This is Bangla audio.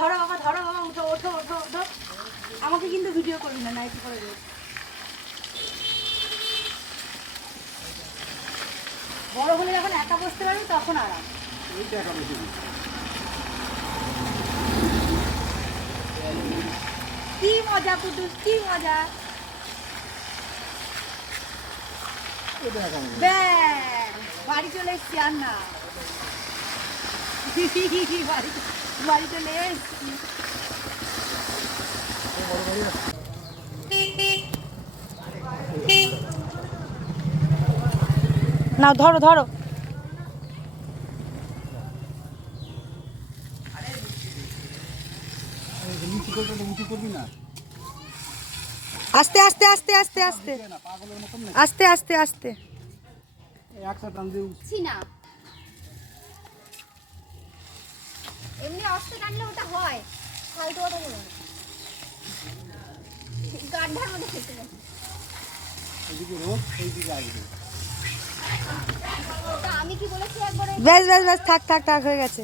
ধরো বাবা, ধরো বাবা, উঠো ওঠো ওঠো ওঠো। আমাকে কিন্তু ভিডিও করবি না, নাইটি করে দেবে। বড় হলে যখন একা বসতে পারবি তখন আরাম। কি মজা পুটুস, কি মজা। বাড়ি চলে এসছি আর না, বাড়ি চলে এসছি। নাও ধরো ধরো। আস্তে আস্তে আস্তে আস্তে আস্তে আস্তে আস্তে আস্তে। না এমনি অস্ত টানলে ওটা হয়, ফালতু কথা বলো না। গাড্ডার মধ্যে ফেসে গেছে। ওটা আমি কি বলেছি একবারে? বেশ বেশ বেশ, থাক থাক থাক, হয়ে গেছে।